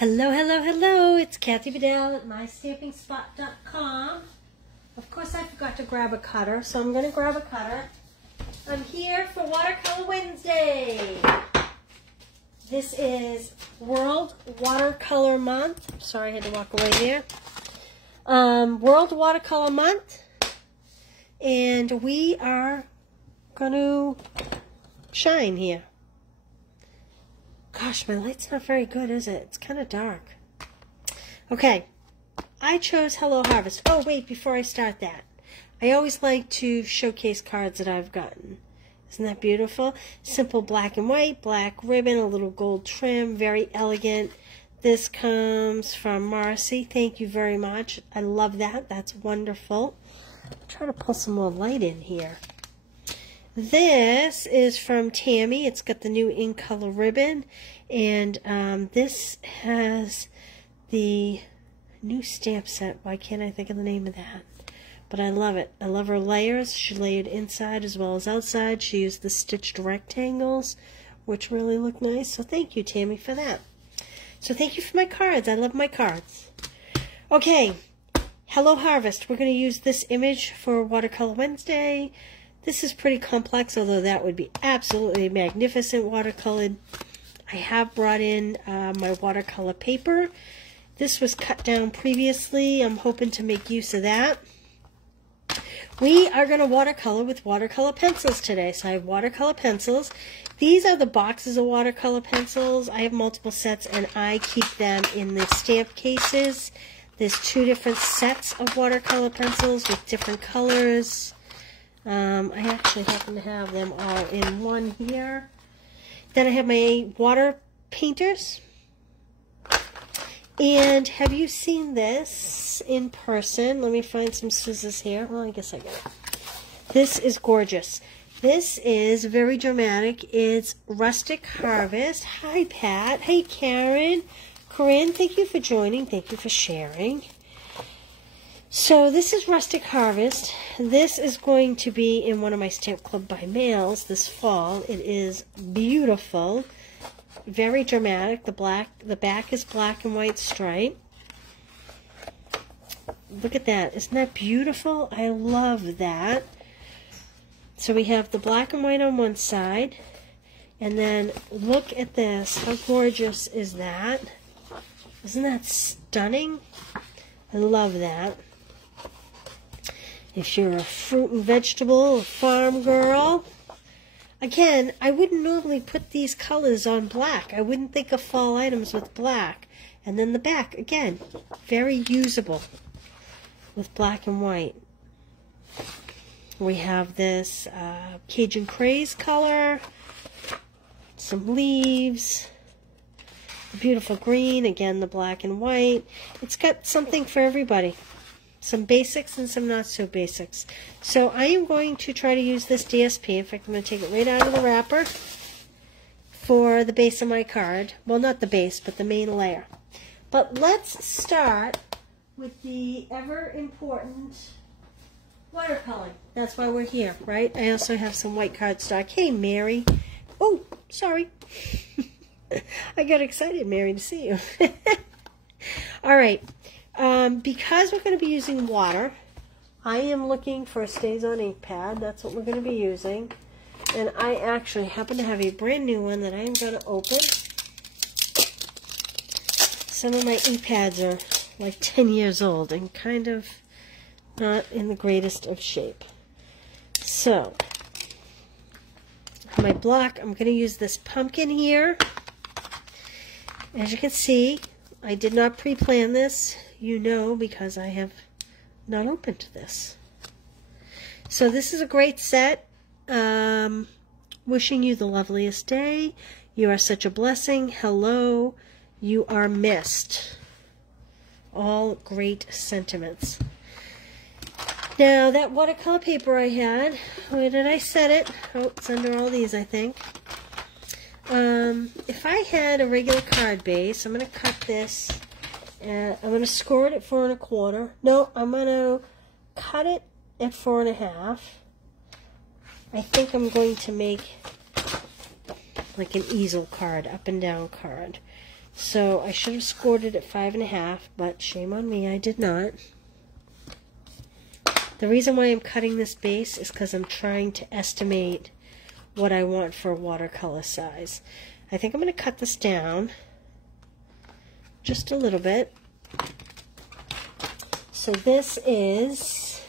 Hello, hello, hello. It's Kathy Bedell at mystampingspot.com. Of course, I forgot to grab a cutter, so I'm going to grab a cutter. I'm here for Watercolor Wednesday. This is World Watercolor Month. Sorry, I had to walk away there. World Watercolor Month. And we are going to shine here. Gosh, my light's not very good, is it? It's kind of dark. Okay, I chose Hello Harvest. Oh, wait, before I start that, I always like to showcase cards that I've gotten. Isn't that beautiful? Simple black and white, black ribbon, a little gold trim, very elegant. This comes from Marcy. Thank you very much. I love that. That's wonderful. I'm trying to pull some more light in here. This is from Tammy. It's got the new in color ribbon, and this has the new stamp set. Why can't I think of the name of that? But I love it. I love her layers. She layered inside as well as outside. She used the stitched rectangles, which really look nice. So thank you, Tammy, for that. So thank you for my cards. I love my cards. Okay, Hello Harvest. We're going to use this image for Watercolor Wednesday. This is pretty complex, although that would be absolutely magnificent watercolored. I have brought in my watercolor paper. This was cut down previously. I'm hoping to make use of that. We are going to watercolor with watercolor pencils today. So I have watercolor pencils. These are the boxes of watercolor pencils. I have multiple sets, and I keep them in the stamp cases. There's two different sets of watercolor pencils with different colors. I actually happen to have them all in one here. Then I have my water painters. And have you seen this in person? Let me find some scissors here. Well, I guess I got it. This is gorgeous. This is very dramatic. It's Rustic Harvest. Hi, Pat. Hey, Karen. Corinne, thank you for joining. Thank you for sharing. So this is Rustic Harvest. This is going to be in one of my Stamp Club by Mails this fall. It is beautiful, very dramatic. The back is black and white stripe. Look at that. Isn't that beautiful? I love that. So we have the black and white on one side, and then look at this. How gorgeous is that? Isn't that stunning? I love that. If you're a fruit and vegetable farm girl, again, I wouldn't normally put these colors on black. I wouldn't think of fall items with black. And then the back, again, very usable with black and white. We have this Cajun Craze color, some leaves, the beautiful green, again, the black and white. It's got something for everybody. Some basics and some not so basics. So I am going to try to use this DSP. In fact, I'm going to take it right out of the wrapper for the base of my card. Well, not the base, but the main layer. But let's start with the ever important watercoloring. That's why we're here, right? I also have some white cardstock. Hey, Mary. Oh, sorry. I got excited, Mary, to see you. All right. Because we're going to be using water, I am looking for a Stays-On ink pad. That's what we're going to be using. And I actually happen to have a brand new one that I am going to open. Some of my ink pads are like 10 years old and kind of not in the greatest of shape. So, for my block, I'm going to use this pumpkin here. As you can see, I did not pre-plan this. You know, because I have not opened this. So this is a great set. Wishing you the loveliest day. You are such a blessing. Hello. You are missed. All great sentiments. Now, that watercolor paper I had, where did I set it? Oh, it's under all these, I think. If I had a regular card base, I'm going to cut this. I'm going to score it at 4 1/4. No, I'm going to cut it at 4 1/2. I think I'm going to make like an easel card, up and down card. So I should have scored it at 5.5, but shame on me, I did not. The reason why I'm cutting this base is because I'm trying to estimate what I want for watercolor size. I think I'm going to cut this down just a little bit. So this is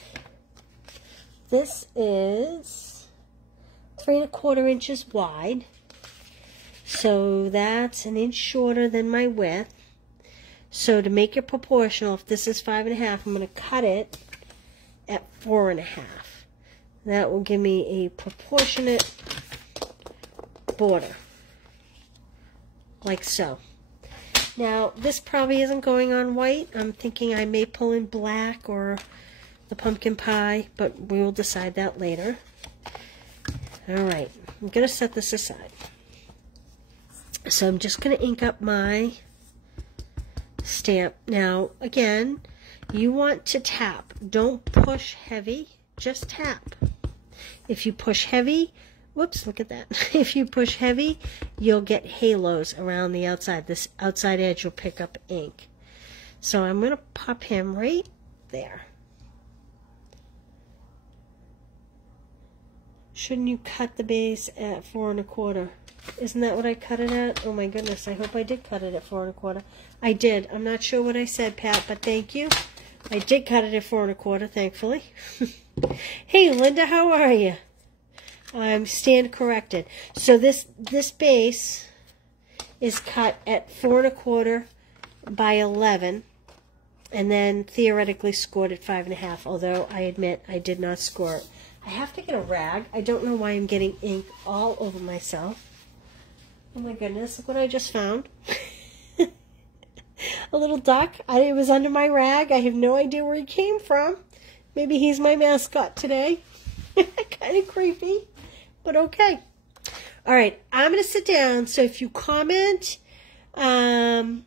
3¼ inches wide. So that's an inch shorter than my width. So to make it proportional, if this is 5.5, I'm going to cut it at 4.5. That will give me a proportionate border, like so. Now, this probably isn't going on white. I'm thinking I may pull in black or the pumpkin pie, but we will decide that later. Alright, I'm going to set this aside. So I'm just going to ink up my stamp. Now, again, you want to tap. Don't push heavy, just tap. If you push heavy, whoops, look at that. If you push heavy, you'll get halos around the outside. This outside edge will pick up ink. So I'm going to pop him right there. Shouldn't you cut the base at 4¼ Isn't that what I cut it at? Oh my goodness, I hope I did cut it at 4¼ I did. I'm not sure what I said, Pat, but thank you. I did cut it at 4¼ thankfully. Hey, Linda, how are you? I'm stand corrected. So this base is cut at 4¼ by 11, and then theoretically scored at 5.5, although I admit I did not score it. I have to get a rag. I don't know why I'm getting ink all over myself. Oh my goodness, look what I just found. A little duck. It was under my rag. I have no idea where he came from. Maybe he's my mascot today. Kind of creepy, but okay. All right, I'm going to sit down. So if you comment, I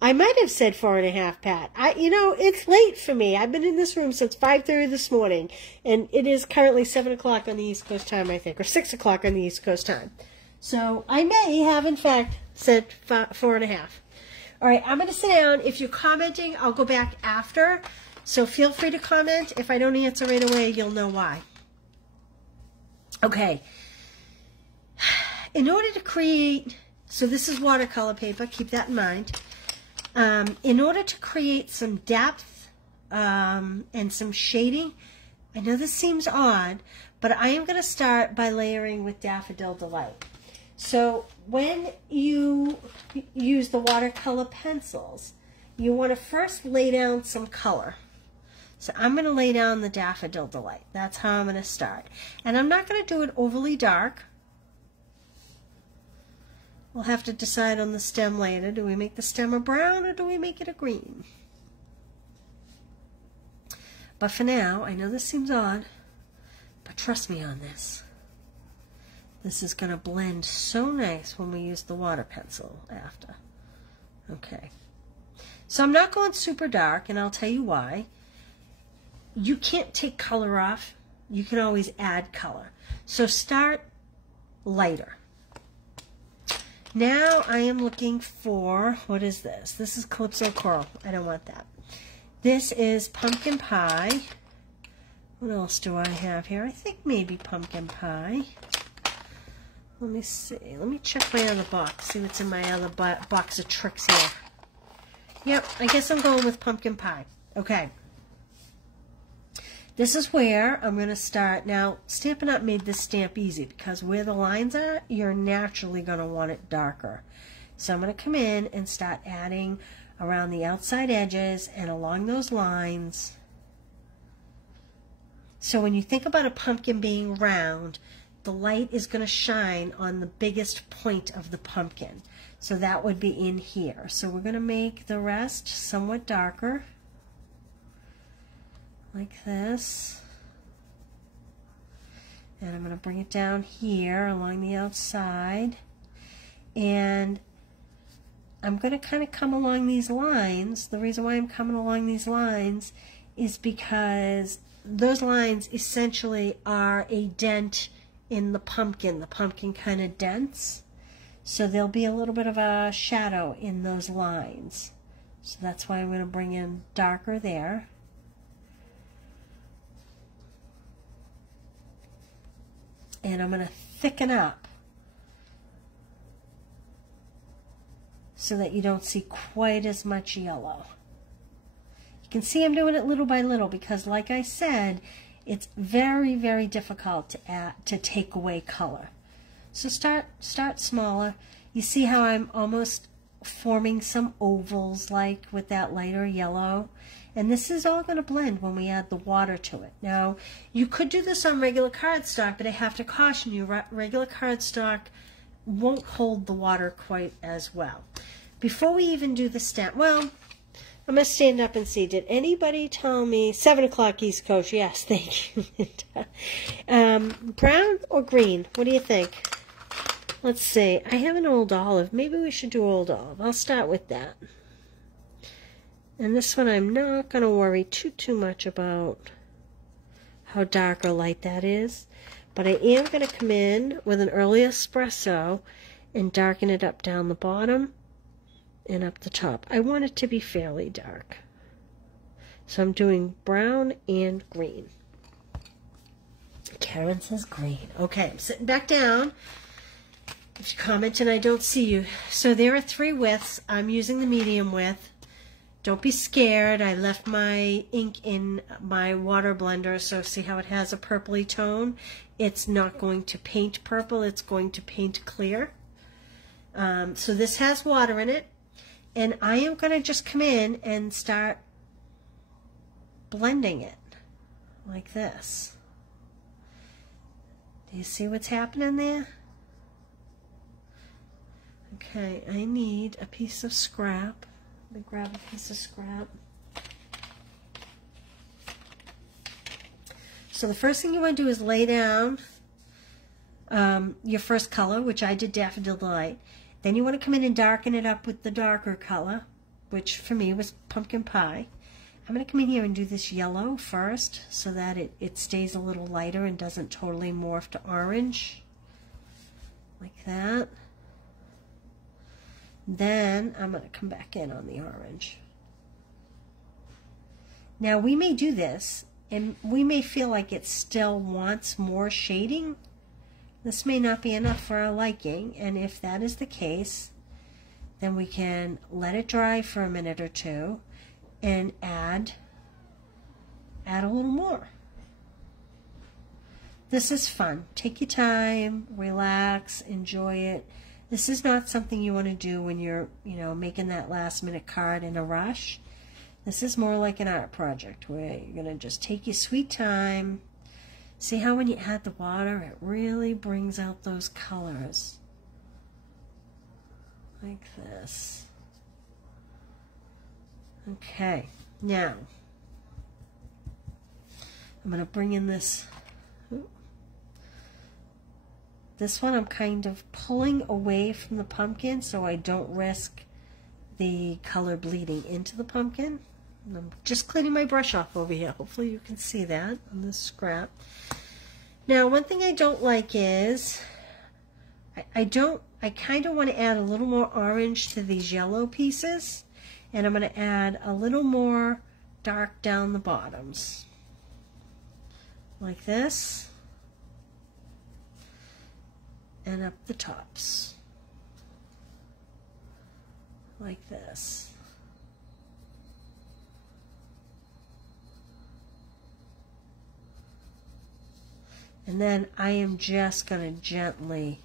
might have said 4.5, Pat. You know, it's late for me. I've been in this room since 5:30 this morning, and it is currently 7 o'clock on the East Coast time, I think, or 6 o'clock on the East Coast time. So I may have, in fact, said 4.5. All right, I'm going to sit down. If you're commenting, I'll go back after. So feel free to comment. If I don't answer right away, you'll know why. Okay. In order to create, so this is watercolor paper. Keep that in mind. In order to create some depth and some shading, I know this seems odd, but I am going to start by layering with Daffodil Delight. So when you use the watercolor pencils, you want to first lay down some color. So I'm going to lay down the Daffodil Delight. That's how I'm going to start. And I'm not going to do it overly dark. We'll have to decide on the stem later. Do we make the stem a brown or do we make it a green? But for now, I know this seems odd, but trust me on this. This is going to blend so nice when we use the water pencil after. Okay. So I'm not going super dark, and I'll tell you why. You can't take color off. You can always add color. So start lighter. Now I am looking for, what is this? This is Calypso Coral. I don't want that. This is Pumpkin Pie. What else do I have here? I think maybe Pumpkin Pie. Let me see. Let me check my other box. See what's in my other box of tricks here. Yep, I guess I'm going with Pumpkin Pie. Okay. This is where I'm going to start. Now, Stampin' Up! Made this stamp easy because where the lines are, you're naturally going to want it darker. So I'm going to come in and start adding around the outside edges and along those lines. So when you think about a pumpkin being round, the light is going to shine on the biggest point of the pumpkin. So that would be in here. So we're going to make the rest somewhat darker. Like this. And I'm going to bring it down here along the outside. And I'm going to kind of come along these lines. The reason why I'm coming along these lines is because those lines essentially are a dent in the pumpkin. The pumpkin kind of dents. So there'll be a little bit of a shadow in those lines. So that's why I'm going to bring in darker there. And I'm going to thicken up so that you don't see quite as much yellow. You can see I'm doing it little by little because, like I said, it's very, very difficult to take away color. So start smaller. You see how I'm almost forming some ovals like with that lighter yellow. And this is all going to blend when we add the water to it. Now, you could do this on regular cardstock, but I have to caution you, regular cardstock won't hold the water quite as well. Before we even do the stamp, well, I'm going to stand up and see. Did anybody tell me 7 o'clock East Coast? Yes, thank you, Linda. Brown or green? What do you think? Let's see. I have an old olive. Maybe we should do old olive. I'll start with that. And this one I'm not going to worry too much about how dark or light that is. But I am going to come in with an early espresso and darken it up down the bottom and up the top. I want it to be fairly dark. So I'm doing brown and green. Karen says green. Okay, I'm sitting back down. If you comment and I don't see you. So there are 3 widths. I'm using the medium width. Don't be scared. I left my ink in my water blender, so see how it has a purpley tone? It's not going to paint purple, it's going to paint clear. So this has water in it, and I am going to just come in and start blending it like this. Do you see what's happening there? Okay, I need a piece of scrap. Let me grab a piece of scrap. So the first thing you want to do is lay down your first color, which I did Daffodil Delight. Then you want to come in and darken it up with the darker color, which for me was Pumpkin Pie. I'm going to come in here and do this yellow first so that it stays a little lighter and doesn't totally morph to orange. Like that. Then I'm going to come back in on the orange. Now we may do this and we may feel like it still wants more shading. This may not be enough for our liking, and if that is the case, then we can let it dry for a minute or two and add a little more. This is fun. Take your time, relax, enjoy it. This is not something you want to do when you're, making that last minute card in a rush. This is more like an art project where you're going to just take your sweet time. See how when you add the water, it really brings out those colors. Like this. Okay, now I'm going to bring in this. This one I'm kind of pulling away from the pumpkin so I don't risk the color bleeding into the pumpkin. And I'm just cleaning my brush off over here. Hopefully you can see that on this scrap. Now one thing I don't like is I kind of want to add a little more orange to these yellow pieces, and I'm going to add a little more dark down the bottoms. Like this. And up the tops like this. And then I am just going to gently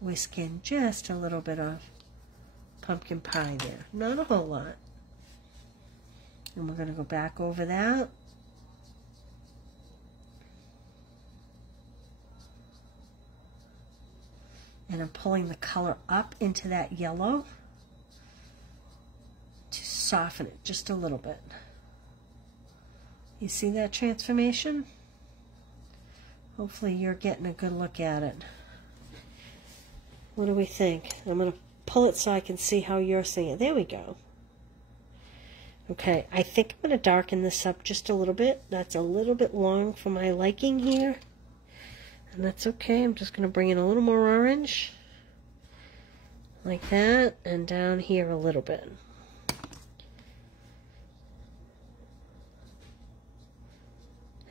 whisk in just a little bit of pumpkin pie there, not a whole lot. And we're going to go back over that. And I'm pulling the color up into that yellow to soften it just a little bit. You see that transformation? Hopefully you're getting a good look at it. What do we think? I'm going to pull it so I can see how you're seeing it. There we go. Okay, I think I'm going to darken this up just a little bit. That's a little bit long for my liking here. And that's okay. I'm just going to bring in a little more orange. like that, and down here a little bit.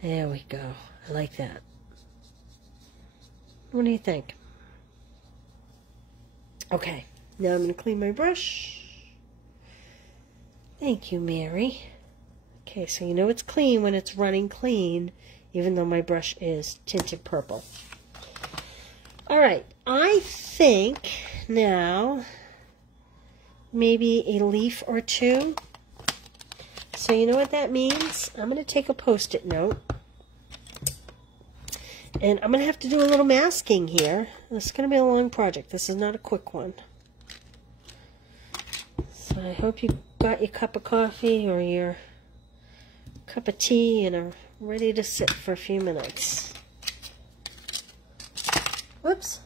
There we go. I like that. What do you think? Okay, now I'm going to clean my brush. Thank you, Mary. Okay, so you know it's clean when it's running clean, even though my brush is tinted purple. All right, I think now maybe a leaf or two. So you know what that means? I'm going to take a Post-it note. And I'm going to have to do a little masking here. This is going to be a long project. This is not a quick one. So I hope you got your cup of coffee or your cup of tea and are ready to sit for a few minutes. Whoops.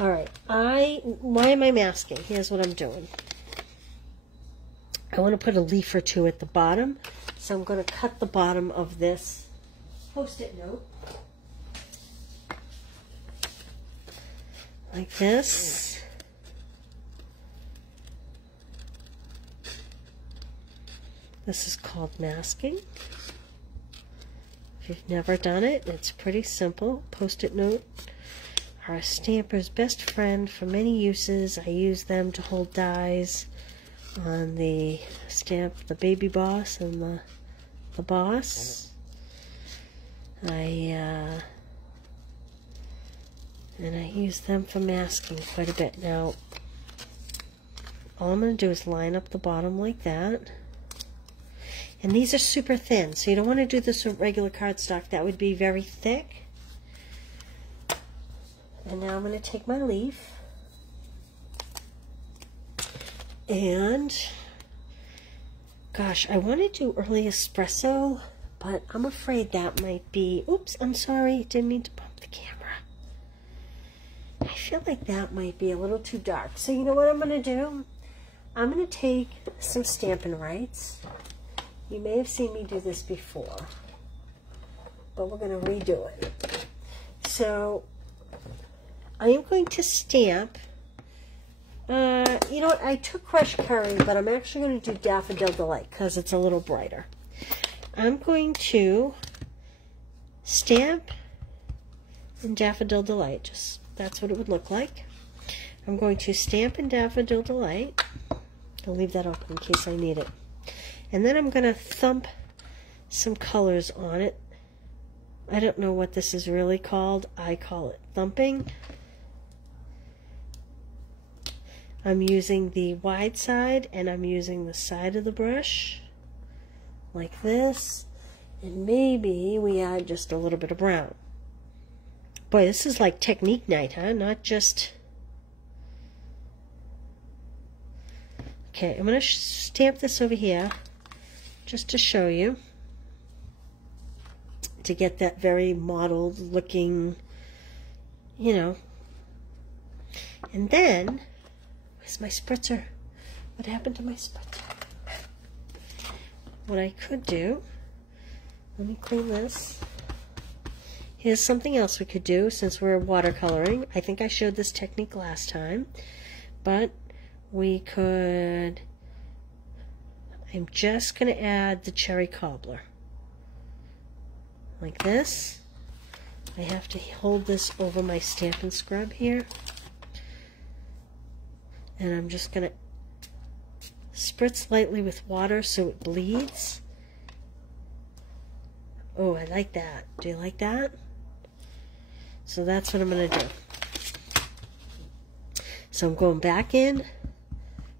All right. Why am I masking? Here's what I'm doing. I want to put a leaf or two at the bottom. So I'm going to cut the bottom of this Post-it note like this. This is called masking. If you've never done it, it's pretty simple. Post-it note are a stamper's best friend for many uses. I use them to hold dies on the stamp, the Baby Boss and the Boss. And I use them for masking quite a bit. Now, all I'm going to do is line up the bottom like that. And these are super thin, so you don't want to do this with regular cardstock. That would be very thick. And now I'm going to take my leaf. And, gosh, I want to do early espresso, but I'm afraid that might be, oops, I'm sorry, didn't mean to bump the camera. I feel like that might be a little too dark. So you know what I'm going to do? I'm going to take some Stampin' Rights. You may have seen me do this before, but we're going to redo it. So I am going to stamp, you know what, I took Crushed Curry, but I'm actually going to do Daffodil Delight because it's a little brighter. I'm going to stamp in Daffodil Delight. Just that's what it would look like. I'm going to stamp in Daffodil Delight. I'll leave that open in case I need it. And then I'm going to thump some colors on it. I don't know what this is really called. I call it thumping. I'm using the wide side and I'm using the side of the brush. Like this, and maybe we add just a little bit of brown. Boy, this is like technique night, huh? Not just... Okay, I'm going to stamp this over here just to show you, to get that very modeled looking, you know. And then, where's my spritzer? What happened to my spritzer? What I could do, let me clean this. Here's something else we could do since we're watercoloring. I think I showed this technique last time, but we could, I'm just going to add the cherry cobbler. Like this. I have to hold this over my Stampin' Scrub here. And I'm just going to spritz lightly with water so it bleeds. Oh, I like that. Do you like that? So that's what I'm going to do. So I'm going back in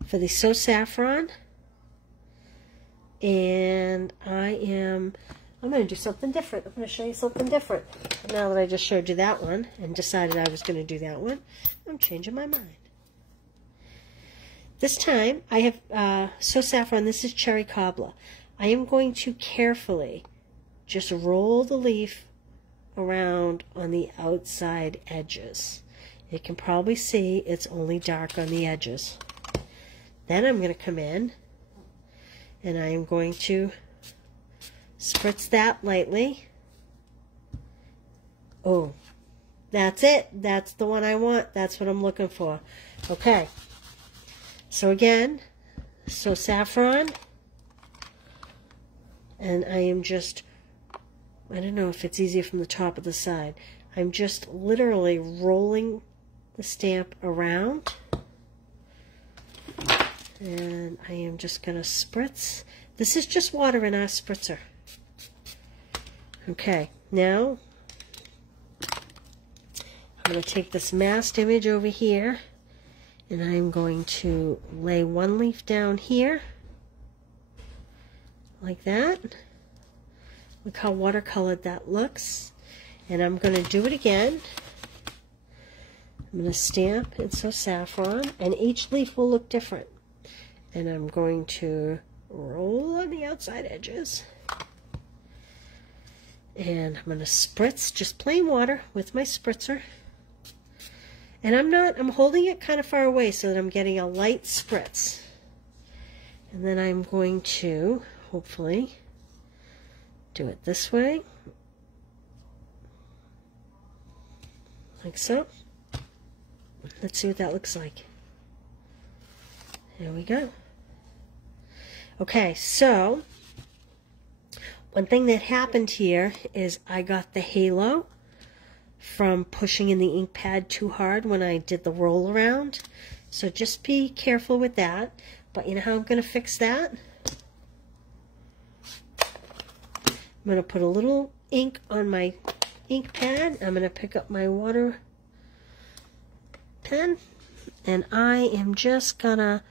for the So Saffron. And I'm going to do something different. I'm going to show you something different. Now that I just showed you that one and decided I was going to do that one, I'm changing my mind. This time, I have So Saffron, this is Cherry Cobbler. I am going to carefully just roll the leaf around on the outside edges. You can probably see it's only dark on the edges. Then I'm going to come in and I am going to spritz that lightly. Oh, That's it. That's the one I want. That's what I'm looking for. Okay. So again, so saffron. And I am just, I don't know if it's easier from the top or the side. I'm just literally rolling the stamp around. And I am just going to spritz. This is just water in our spritzer. Okay, now I'm going to take this masked image over here, and I'm going to lay one leaf down here, like that. Look how watercolored that looks. And I'm going to do it again. I'm going to stamp in So Saffron, and each leaf will look different. And I'm going to roll on the outside edges. And I'm going to spritz just plain water with my spritzer. And I'm holding it kind of far away so that I'm getting a light spritz. And then I'm going to, hopefully, do it this way. Like so. Let's see what that looks like. There we go. Okay, so one thing that happened here is I got the halo from pushing in the ink pad too hard when I did the roll around. So just be careful with that. But you know how I'm going to fix that? I'm going to put a little ink on my ink pad. I'm going to pick up my water pen, and I am just going to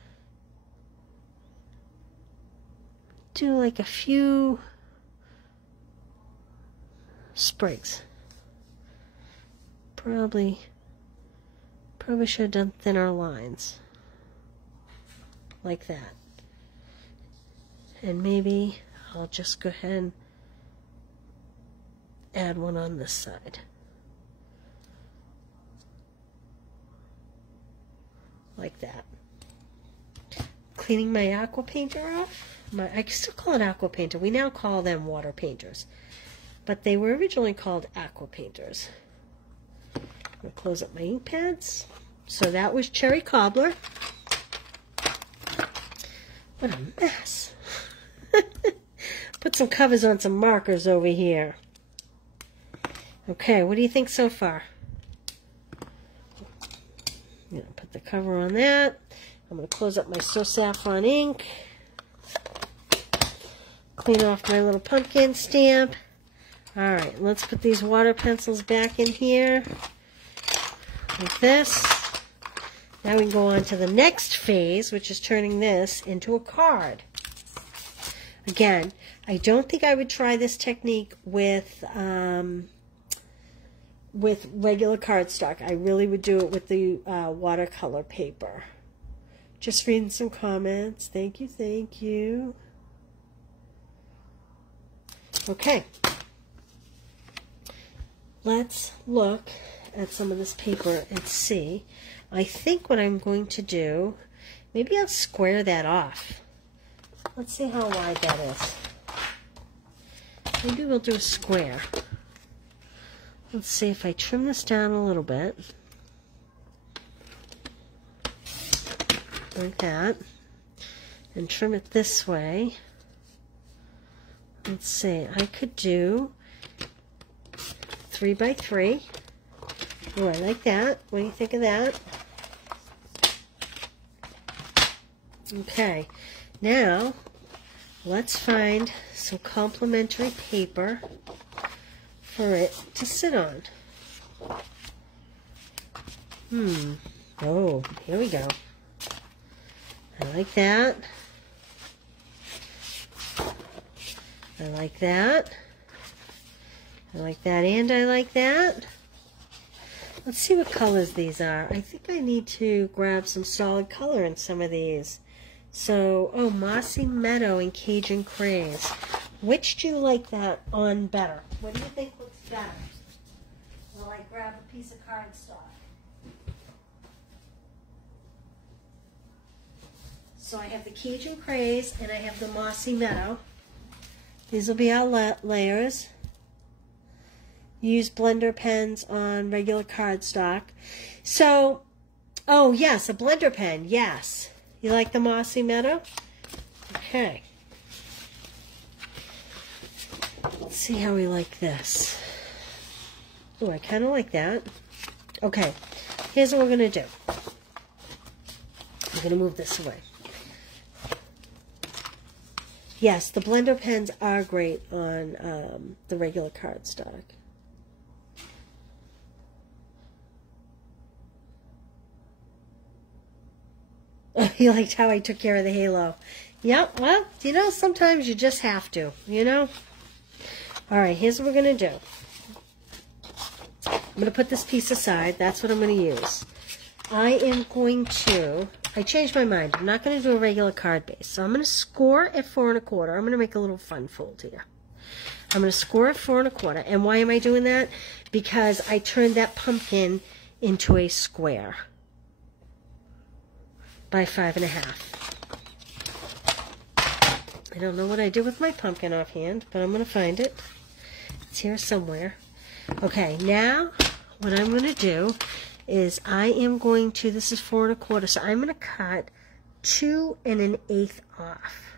do like a few sprigs. Probably should have done thinner lines like that. And maybe I'll just go ahead and add one on this side. Like that. Cleaning my aqua painter off. I still call it aqua painter. We now call them water painters. But they were originally called aqua painters. I'm going to close up my ink pads. So that was Cherry Cobbler. What a mess. Put some covers on some markers over here. Okay, what do you think so far? I'm going to put the cover on that. I'm going to close up my So Saffron ink. Clean off my little pumpkin stamp. Alright, let's put these water pencils back in here. Like this. Now we can go on to the next phase, which is turning this into a card. Again, I don't think I would try this technique with regular cardstock. I really would do it with the watercolor paper. Just reading some comments. Thank you, thank you. Okay. Let's look at some of this paper and see. I think what I'm going to do, maybe I'll square that off. Let's see how wide that is. Maybe we'll do a square. Let's see if I trim this down a little bit. Like that. And trim it this way. Let's see, I could do 3 by 3. Oh, I like that. What do you think of that? Okay, now let's find some complementary paper for it to sit on. Oh, here we go. I like that. I like that. I like that, and I like that. Let's see what colors these are. I think I need to grab some solid color in some of these. So, oh, Mossy Meadow and Cajun Craze. Which do you like that on better? What do you think looks better? Will I grab a piece of cardstock? So I have the Cajun Craze and I have the Mossy Meadow. These will be our layers. use blender pens on regular cardstock. So, oh yes, a blender pen, yes. You like the Mossy Meadow? Okay. Let's see how we like this. Oh, I kind of like that. Okay, here's what we're going to do. I'm going to move this away. Yes, the blender pens are great on the regular cardstock. Oh, you liked how I took care of the halo. Yep, well, you know, sometimes you just have to, you know? All right, here's what we're going to do. I'm going to put this piece aside. That's what I'm going to use. I am going to... I changed my mind. I'm not going to do a regular card base. So I'm going to score at 4 1/4. I'm going to make a little fun fold here. I'm going to score at 4 1/4. And why am I doing that? Because I turned that pumpkin into a square by 5 1/2. I don't know what I did with my pumpkin offhand, but I'm going to find it. It's here somewhere. Okay, now what I'm going to do is I am going to, this is 4 1/4, so I'm going to cut 2 1/8 off.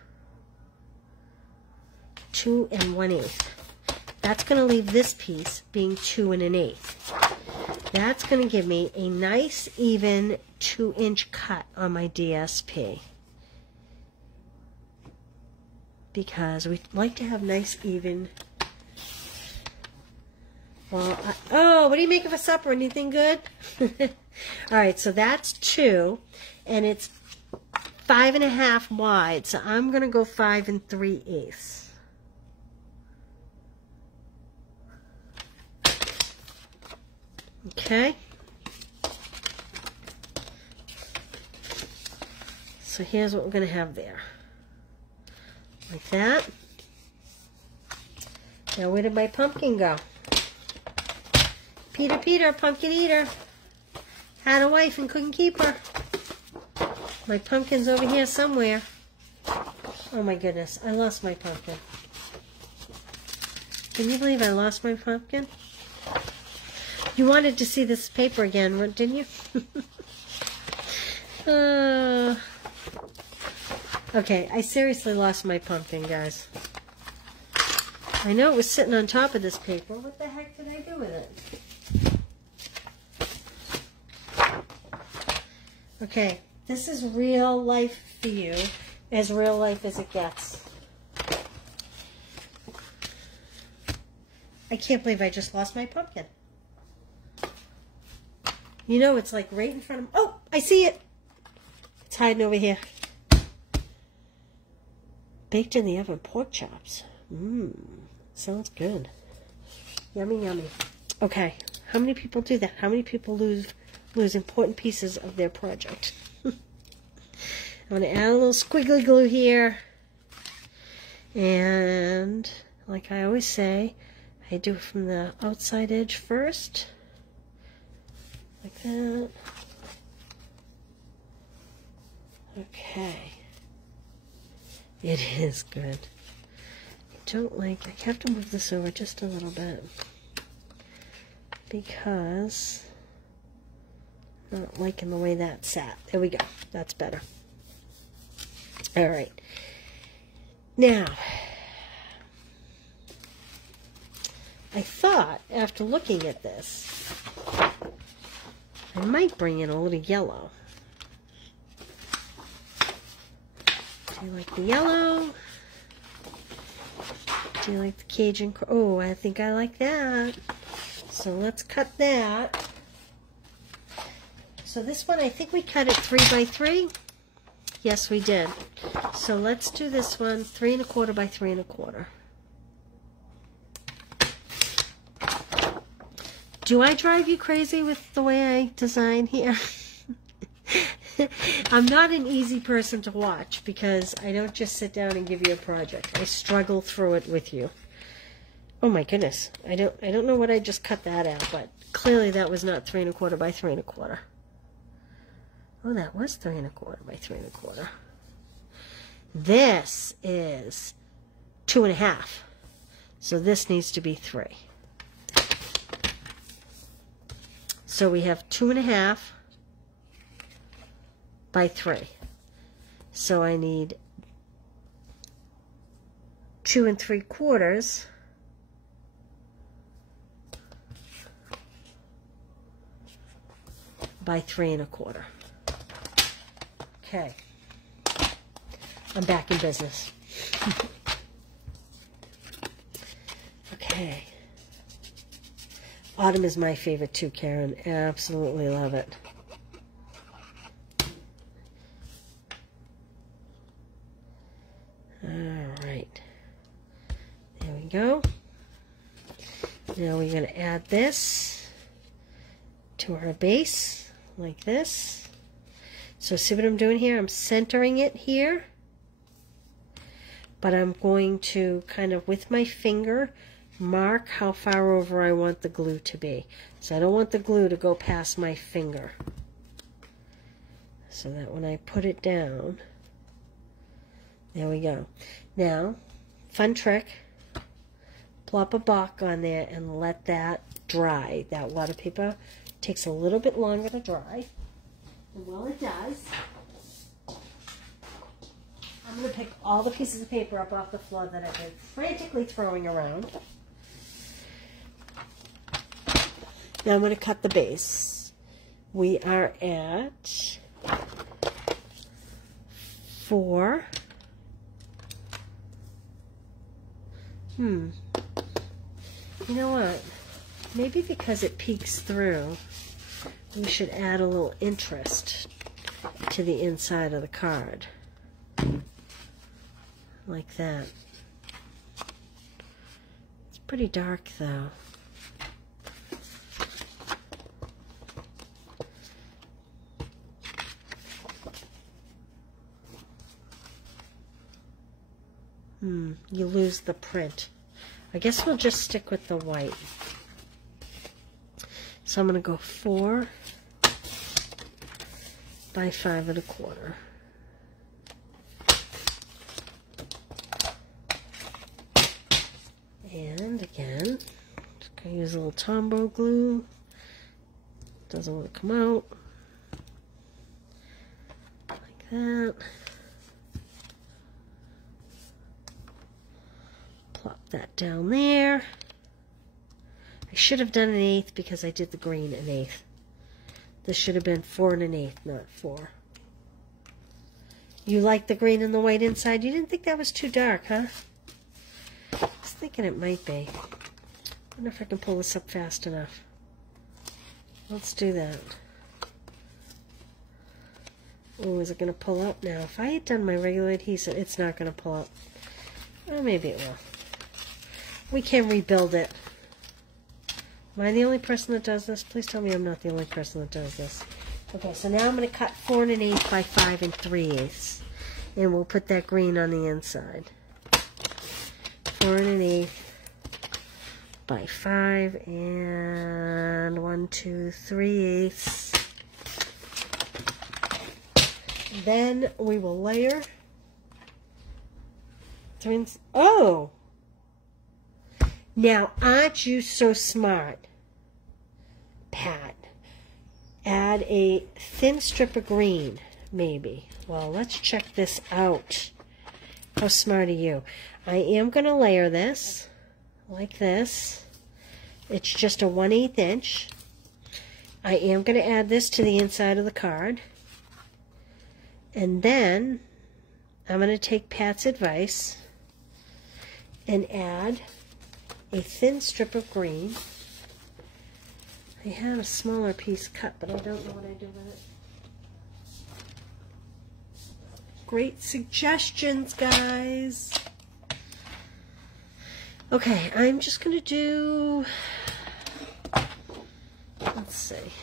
2 1/8. That's going to leave this piece being 2 1/8. That's going to give me a nice even 2-inch cut on my DSP. Because we like to have nice even... Well, oh, what are you making for supper? Anything good? All right, so that's 2, and it's 5 1/2 wide. So I'm going to go 5 3/8. Okay. So here's what we're going to have there. Like that. Now where did my pumpkin go? Peter, Peter, pumpkin eater. Had a wife and couldn't keep her. My pumpkin's over here somewhere. Oh my goodness, I lost my pumpkin. Can you believe I lost my pumpkin? You wanted to see this paper again, didn't you? Okay, I seriously lost my pumpkin, guys. I know it was sitting on top of this paper. What the heck did I do with it? Okay, this is real life for you, as real life as it gets. I can't believe I just lost my pumpkin. You know, it's like right in front of me. Oh, I see it. It's hiding over here. Baked in the oven pork chops. Sounds good. Yummy, yummy. Okay, how many people do that? How many people lose important pieces of their project? I'm going to add a little squiggly glue here. And like I always say, I do it from the outside edge first. Like that. Okay. It is good. I have to move this over just a little bit. Because I'm not liking the way that sat. There we go. That's better. All right. Now, I thought, after looking at this, I might bring in a little yellow. Do you like the yellow? Do you like the Cajun? Oh, I think I like that. So let's cut that. So this one, I think we cut it 3 by 3. Yes, we did. So let's do this one 3 1/4 by 3 1/4. Do I drive you crazy with the way I design here? I'm not an easy person to watch because I don't just sit down and give you a project. I struggle through it with you. Oh my goodness. I don't know what I just cut that out, but clearly that was not 3 1/4 by 3 1/4. Oh, that was 3 1/4 by 3 1/4. This is 2 1/2. So this needs to be 3. So we have 2.5 by 3. So I need 2 3/4 by 3 1/4. Okay. I'm back in business. Okay. Autumn is my favorite too, Karen. Absolutely love it. Alright. There we go. Now we're going to add this to our base, like this. So see what I'm doing here? I'm centering it here. But I'm going to kind of, with my finger, mark how far over I want the glue to be. So I don't want the glue to go past my finger. So that when I put it down, there we go. Now, fun trick, plop a block on there and let that dry. That water paper takes a little bit longer to dry. And while it does, I'm going to pick all the pieces of paper up off the floor that I've been frantically throwing around. Now I'm going to cut the base. We are at 4. You know what? Maybe because it peeks through, we should add a little interest to the inside of the card. Like that. It's pretty dark though. You lose the print. I guess we'll just stick with the white. So I'm going to go 4 by 5 1/4. And again, just going to use a little Tombow glue. Doesn't want to come out. Like that. Plop that down there. I should have done 1/8 because I did the green 1/8. This should have been 4 1/8, not 4. You like the green and the white inside? You didn't think that was too dark, huh? I was thinking it might be. I wonder if I can pull this up fast enough. Let's do that. Oh, is it going to pull up now? If I had done my regular adhesive, it's not going to pull up. Well, maybe it will. We can rebuild it. Am I the only person that does this? Please tell me I'm not the only person that does this. Okay, so now I'm going to cut 4 1/8 by 5 3/8. And we'll put that green on the inside. 4 1/8 by 5 and 1 2 3/8. Then we will layer. Oh! Now, aren't you so smart, Pat? Add a thin strip of green, maybe. Well, let's check this out. How smart are you? I am going to layer this like this. It's just a 1/8 inch. I am going to add this to the inside of the card. And then I'm going to take Pat's advice and add a thin strip of green. I had a smaller piece cut, but I don't know what I do with it. Great suggestions, guys. Okay, I'm just going to do, let's see.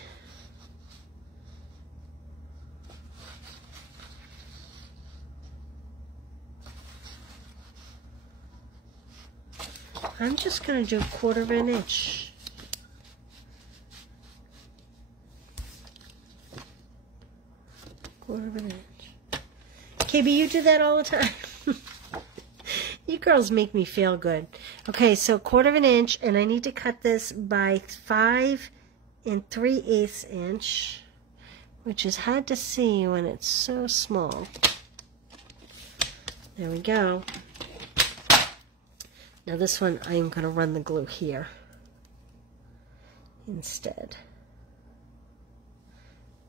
I'm just going to do 1/4 inch. Quarter of an inch. KB, you do that all the time. You girls make me feel good. Okay, so 1/4 inch, and I need to cut this by 5 3/8 inch, which is hard to see when it's so small. There we go. Now this one, I am going to run the glue here instead.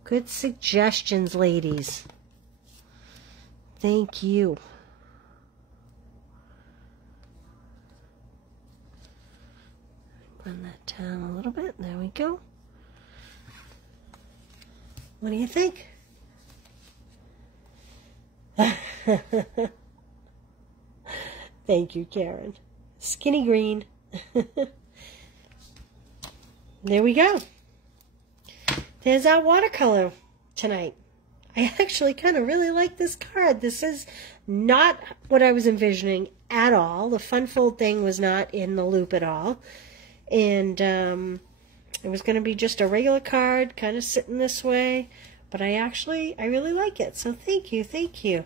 Good suggestions, ladies. Thank you. Run that down a little bit. There we go. What do you think? Thank you, Karen. Skinny green. There we go. There's our watercolor tonight. I actually kind of really like this card. This is not what I was envisioning at all. The fun fold thing was not in the loop at all. And it was going to be just a regular card, kind of sitting this way. But I really like it. So thank you, thank you.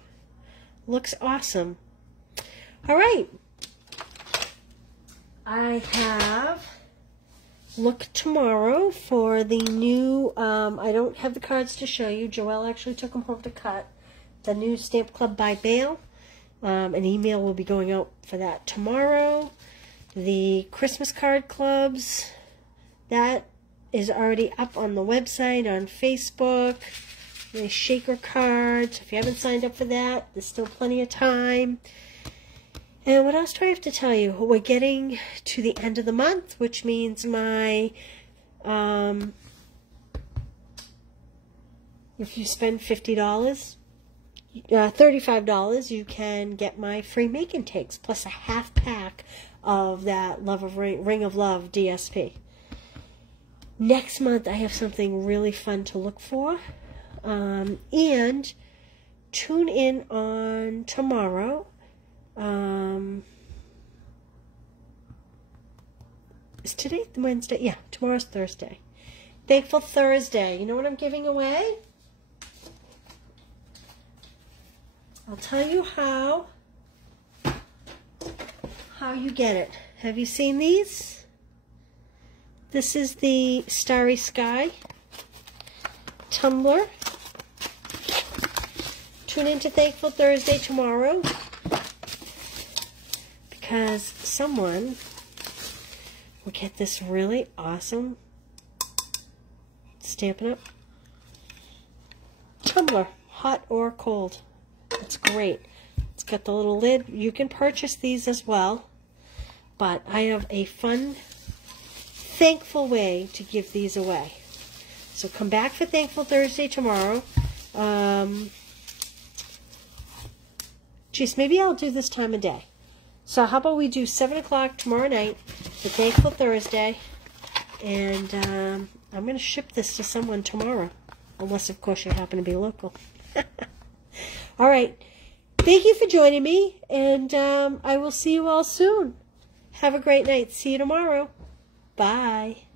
Looks awesome. All right. I have look tomorrow for the new, I don't have the cards to show you. Joelle actually took them home to cut. The new Stamp Club by Mail. An email will be going out for that tomorrow. The Christmas card clubs, that is already up on the website, on Facebook. The shaker cards, if you haven't signed up for that, there's still plenty of time. And what else do I have to tell you? We're getting to the end of the month, which means my, if you spend $50, $35, you can get my free make and takes, plus a half pack of that Ring of Love DSP. Next month, I have something really fun to look for. And tune in on tomorrow. Is today Wednesday? Yeah, tomorrow's Thursday. Thankful Thursday. You know what I'm giving away? I'll tell you how you get it. Have you seen these? This is the Starry Sky tumbler. Tune into Thankful Thursday tomorrow, because someone will get this really awesome Stampin' Up! Tumbler, hot or cold. It's great. It's got the little lid. You can purchase these as well, but I have a fun, thankful way to give these away. So come back for Thankful Thursday tomorrow. Geez, maybe I'll do this time of day. So how about we do 7 o'clock tomorrow night for Thankful Thursday, and I'm going to ship this to someone tomorrow, unless of course you happen to be local. All right, thank you for joining me, and I will see you all soon. Have a great night. See you tomorrow. Bye.